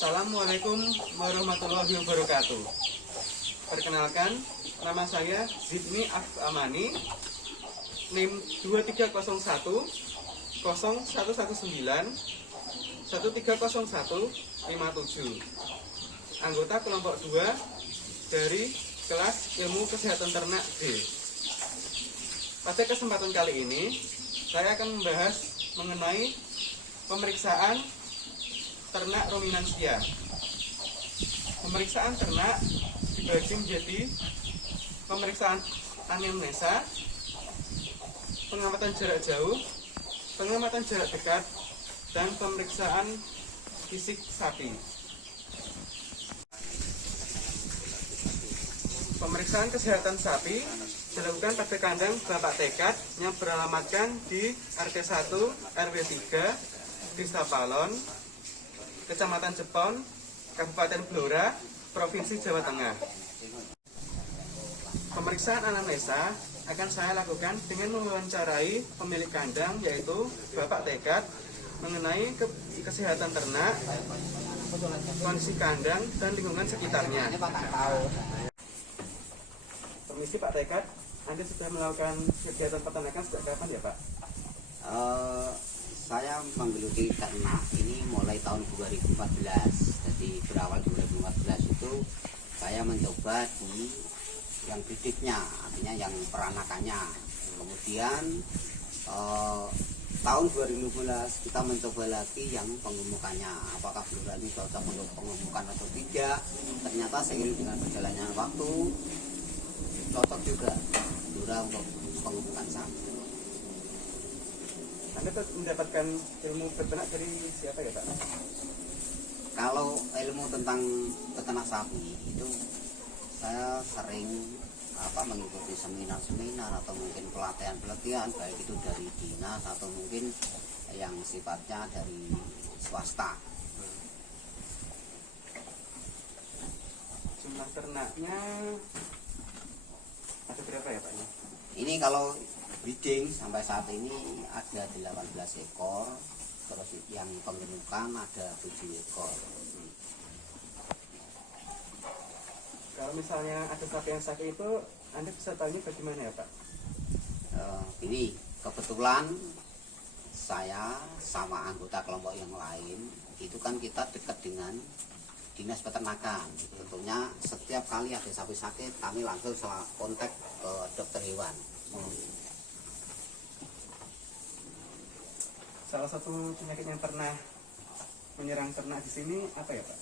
Assalamualaikum warahmatullahi wabarakatuh. Perkenalkan, nama saya Zidni Afamani, NIM 2301 0119 1301 57, anggota kelompok 2 dari kelas ilmu kesehatan ternak D. Pada kesempatan kali ini, saya akan membahas mengenai pemeriksaan ternak ruminansia. Pemeriksaan ternak dibagi menjadi pemeriksaan anamnesa, pengamatan jarak jauh, pengamatan jarak dekat, dan pemeriksaan fisik sapi. Pemeriksaan kesehatan sapi dilakukan pada kandang Bapak Tekad yang beralamatkan di RT 1 RW 3 Desa Palon, Kecamatan Jepon, Kabupaten Blora, Provinsi Jawa Tengah. Pemeriksaan anamnesa akan saya lakukan dengan mewawancarai pemilik kandang, yaitu Bapak Tekad, mengenai kesehatan ternak, kondisi kandang, dan lingkungan sekitarnya. Permisi Pak Tekad, Anda sudah melakukan kegiatan peternakan sejak kapan ya Pak? Saya menggeluti ternak ini mulai tahun 2014. Jadi berawal 2014 itu saya mencoba di yang bibitnya, artinya yang peranakannya. Kemudian tahun 2015 kita mencoba lagi yang pengemukannya, apakah Blora ini cocok untuk pengemukan atau tidak. Ternyata seiring dengan berjalannya waktu cocok juga Blora untuk pengemukan sapi. Anda mendapatkan ilmu peternak dari siapa ya Pak? Kalau ilmu tentang peternak sapi itu saya sering mengikuti seminar-seminar atau mungkin pelatihan-pelatihan, baik itu dari dinas atau mungkin yang sifatnya dari swasta. Jumlah ternaknya ada berapa ya Pak? Ini kalau breeding sampai saat ini ada 18 ekor, terus yang pengemukan ada 7 ekor. Kalau misalnya ada sapi yang sakit itu, Anda bisa tahunya bagaimana ya Pak? Ini kebetulan saya sama anggota kelompok yang lain itu kan kita dekat dengan dinas peternakan. Tentunya setiap kali ada sapi sakit kami langsung kontak ke dokter hewan. Salah satu penyakit yang pernah menyerang ternak di sini apa ya Pak?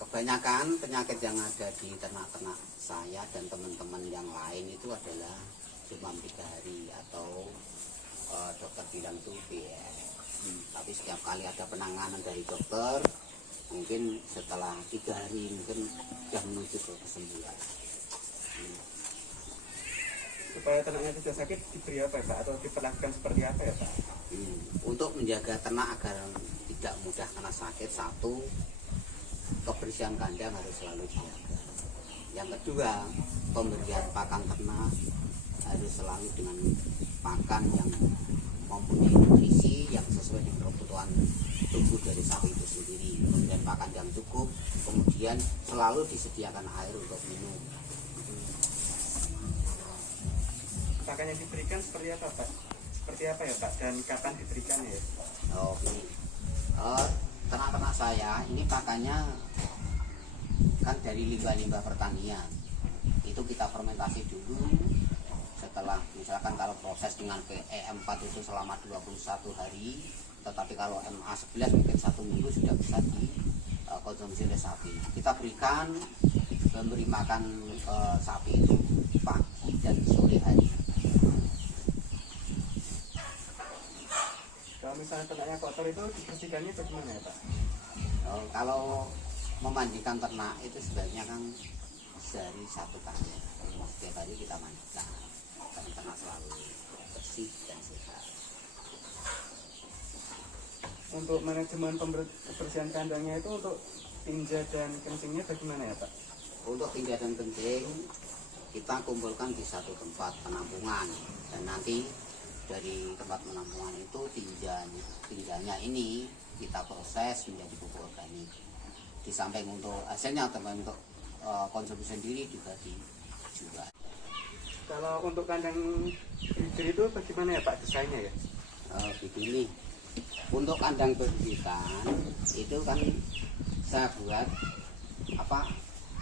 Kebanyakan penyakit yang ada di ternak-ternak saya dan teman-teman yang lain itu adalah demam 3 hari atau dokter bilang itu BF. Tapi setiap kali ada penanganan dari dokter, mungkin setelah 3 hari mungkin sudah menuju ke kesembuhan. Supaya ternaknya tidak sakit diberi apa ya Pak? Atau diperlakukan seperti apa ya Pak? Untuk menjaga ternak agar tidak mudah kena sakit, satu, kebersihan kandang harus selalu dijaga. Yang kedua, pemberian pakan ternak harus selalu dengan pakan yang mempunyai nutrisi yang sesuai dengan kebutuhan tubuh dari sapi itu sendiri. Kemudian pakan yang cukup, kemudian selalu disediakan air untuk minum. Pakan yang diberikan seperti apa Pak? Seperti apa ya Pak? Dan kapan diberikan ya? Oh, ini ternak-ternak saya ini pakannya kan dari limbah-limbah pertanian. Itu kita fermentasi dulu. Setelah misalkan kalau proses dengan PE4 itu selama 21 hari, tetapi kalau MA11 mungkin 1 minggu sudah bisa dikonsumsi oleh sapi. Kita berikan memberi makan sapi itu pagi dan sore hari. Kalau misalnya ternaknya kotor itu dibersihkannya bagaimana ya Pak? Kalau memandikan ternak itu sebaiknya kan sehari 1 kali. Setiap hari kita mandikan, dan ternak selalu bersih dan sehat. Untuk manajemen kebersihan kandangnya itu untuk tinja dan kencingnya bagaimana ya Pak? Untuk tinja dan kencing kita kumpulkan di satu tempat penampungan, dan nanti dari tempat penampungan itu tinjanya ini kita proses menjadi pupuk organik. di samping untuk hasilnya atau untuk konsumsi sendiri juga dijual. Kalau untuk kandang breeder itu bagaimana ya Pak desainnya ya? Begini, untuk kandang berbibitan itu kan saya buat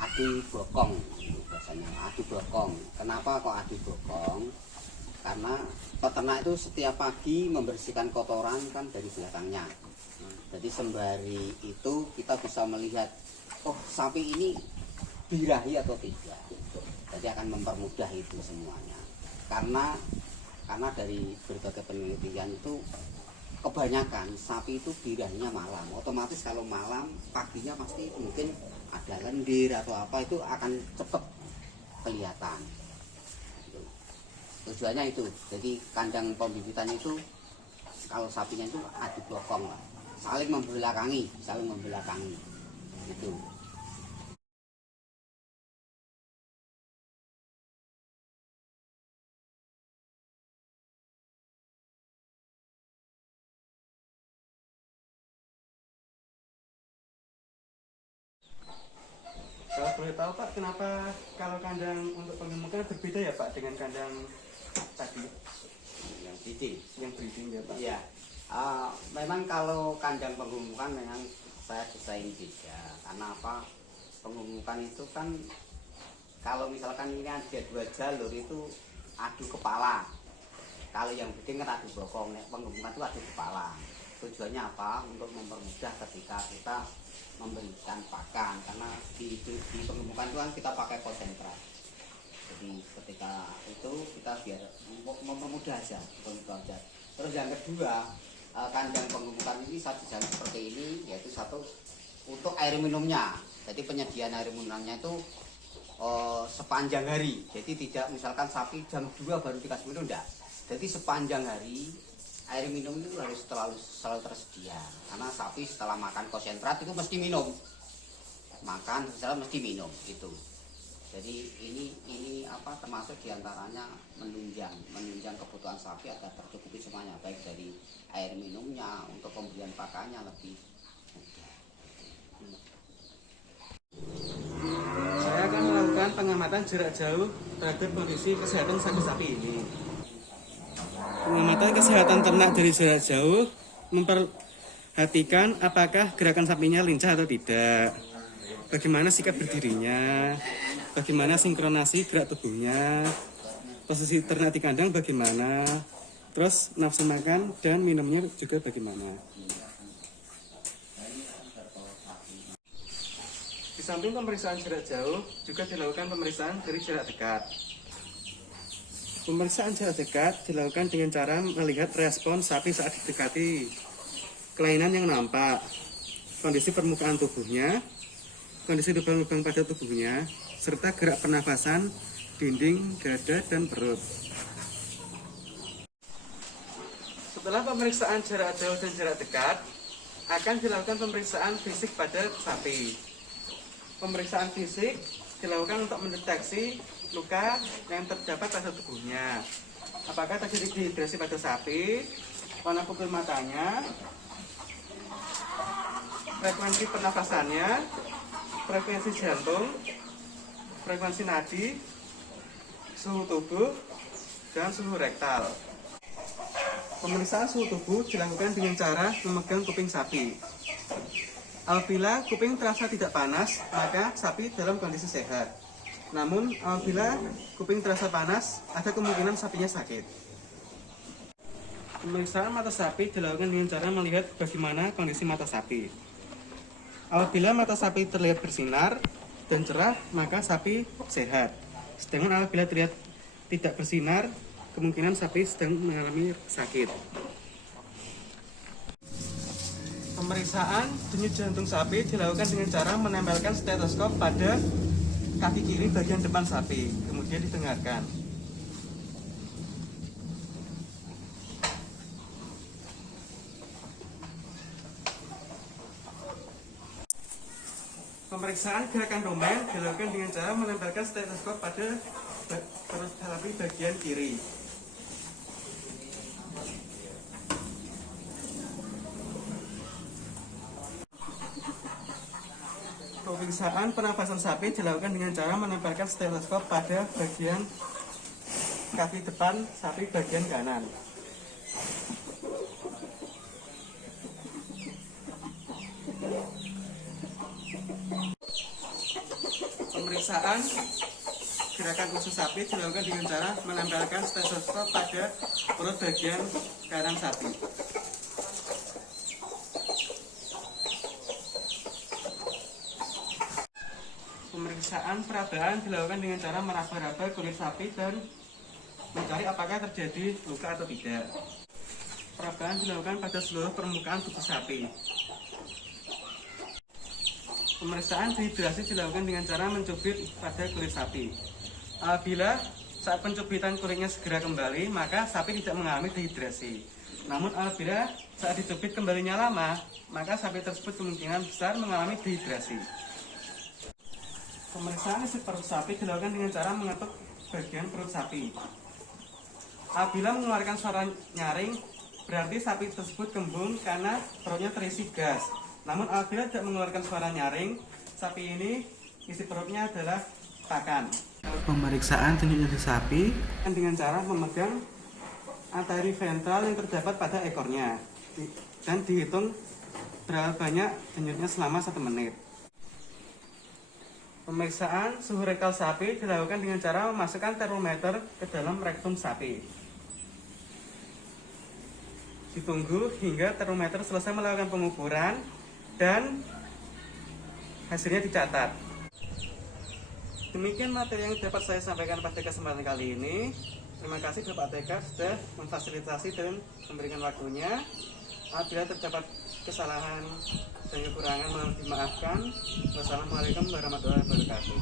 adu bokong, biasanya adu bokong. Kenapa kok adu bokong? Karena peternak itu setiap pagi membersihkan kotoran kan dari belakangnya. Jadi sembari itu kita bisa melihat, oh sapi ini birahi atau tidak. Jadi akan mempermudah itu semuanya. Karena dari berbagai penelitian itu kebanyakan sapi itu birahinya malam. Otomatis kalau malam paginya pasti mungkin ada lendir atau apa, itu akan cepat kelihatan. Tujuannya itu, jadi kandang pembibitan itu kalau sapinya itu adu bokong lah, saling membelakangi gitu. Kalau boleh tahu Pak, kenapa kalau kandang untuk pengemukan berbeda ya Pak dengan kandang tadi Yang breeding. yang breeding ya Pak? Iya. Memang kalau kandang pengemukan memang saya desain beda. Karena apa? Pengemukan itu kan kalau misalkan ini ada 2 jalur itu adu kepala. Kalau yang breeding kan adu bokong, pengemukan itu adu kepala. Tujuannya apa? Untuk mempermudah ketika kita memberikan pakan, karena di pengemukan itu kan kita pakai konsentrat. Jadi ketika itu kita biar mempermudah aja, Terus yang kedua, kandang pengemukan ini saya desain seperti ini, yaitu satu untuk air minumnya. Jadi penyediaan air minumnya itu sepanjang hari. Jadi tidak misalkan sapi jam 2 baru dikasih minum, enggak. Jadi sepanjang hari air minum itu harus selalu tersedia, karena sapi setelah makan konsentrat itu mesti minum, makan setelah mesti minum gitu. Jadi ini termasuk diantaranya menunjang kebutuhan sapi agar tercukupi semuanya, baik dari air minumnya, untuk pemberian pakannya lebih mudah. Saya akan melakukan pengamatan jarak jauh terhadap kondisi kesehatan sapi-sapi ini. Pengamatan kesehatan ternak dari jarak jauh memperhatikan apakah gerakan sapinya lincah atau tidak, bagaimana sikap berdirinya, bagaimana sinkronasi gerak tubuhnya, posisi ternak di kandang bagaimana, terus nafsu makan dan minumnya juga bagaimana. Di samping pemeriksaan jarak jauh, juga dilakukan pemeriksaan dari jarak dekat. Pemeriksaan jarak dekat dilakukan dengan cara melihat respon sapi saat didekati, kelainan yang nampak, kondisi permukaan tubuhnya, kondisi lubang-lubang pada tubuhnya, serta gerak pernafasan, dinding, dada, dan perut. Setelah pemeriksaan jarak jauh dan jarak dekat, akan dilakukan pemeriksaan fisik pada sapi. Pemeriksaan fisik dilakukan untuk mendeteksi luka yang terdapat pada tubuhnya. Apakah terjadi dehidrasi pada sapi, warna pupil matanya, frekuensi pernafasannya, frekuensi jantung, frekuensi nadi, suhu tubuh, dan suhu rektal. Pemeriksaan suhu tubuh dilakukan dengan cara memegang kuping sapi. Apabila kuping terasa tidak panas, maka sapi dalam kondisi sehat. Namun, apabila kuping terasa panas, ada kemungkinan sapinya sakit. Pemeriksaan mata sapi dilakukan dengan cara melihat bagaimana kondisi mata sapi. Apabila mata sapi terlihat bersinar dan cerah, maka sapi sehat. Sedangkan apabila terlihat tidak bersinar, kemungkinan sapi sedang mengalami sakit. Pemeriksaan denyut jantung sapi dilakukan dengan cara menempelkan stetoskop pada kaki kiri bagian depan sapi, kemudian didengarkan. Pemeriksaan gerakan romen dilakukan dengan cara menempelkan stetoskop pada perut sapi bagian kiri. Pemeriksaan pernafasan sapi dilakukan dengan cara menempelkan stetoskop pada bagian kaki depan sapi bagian kanan. Pemeriksaan gerakan usus sapi dilakukan dengan cara menempelkan stetoskop pada perut bagian kanan sapi. Pemeriksaan perabaan dilakukan dengan cara meraba-raba kulit sapi dan mencari apakah terjadi luka atau tidak. Perabaan dilakukan pada seluruh permukaan tubuh sapi. Pemeriksaan dehidrasi dilakukan dengan cara mencubit pada kulit sapi. Apabila saat pencubitan kulitnya segera kembali, maka sapi tidak mengalami dehidrasi. Namun apabila saat dicubit kembalinya lama, maka sapi tersebut kemungkinan besar mengalami dehidrasi. Pemeriksaan isi perut sapi dilakukan dengan cara mengetuk bagian perut sapi. Apabila mengeluarkan suara nyaring, berarti sapi tersebut kembung karena perutnya terisi gas. Namun apabila tidak mengeluarkan suara nyaring, sapi ini isi perutnya adalah pakan. Pemeriksaan denyut nadi sapi dengan cara memegang arteri ventral yang terdapat pada ekornya dan dihitung berapa banyak denyutnya selama 1 menit. Pemeriksaan suhu rektal sapi dilakukan dengan cara memasukkan termometer ke dalam rektum sapi. Ditunggu hingga termometer selesai melakukan pengukuran dan hasilnya dicatat. Demikian materi yang dapat saya sampaikan pada kesempatan kali ini. Terima kasih Bapak TK sudah memfasilitasi dan memberikan waktunya. Apabila terdapat kesalahan dan kekurangan mohon dimaafkan. Wassalamualaikum warahmatullahi wabarakatuh.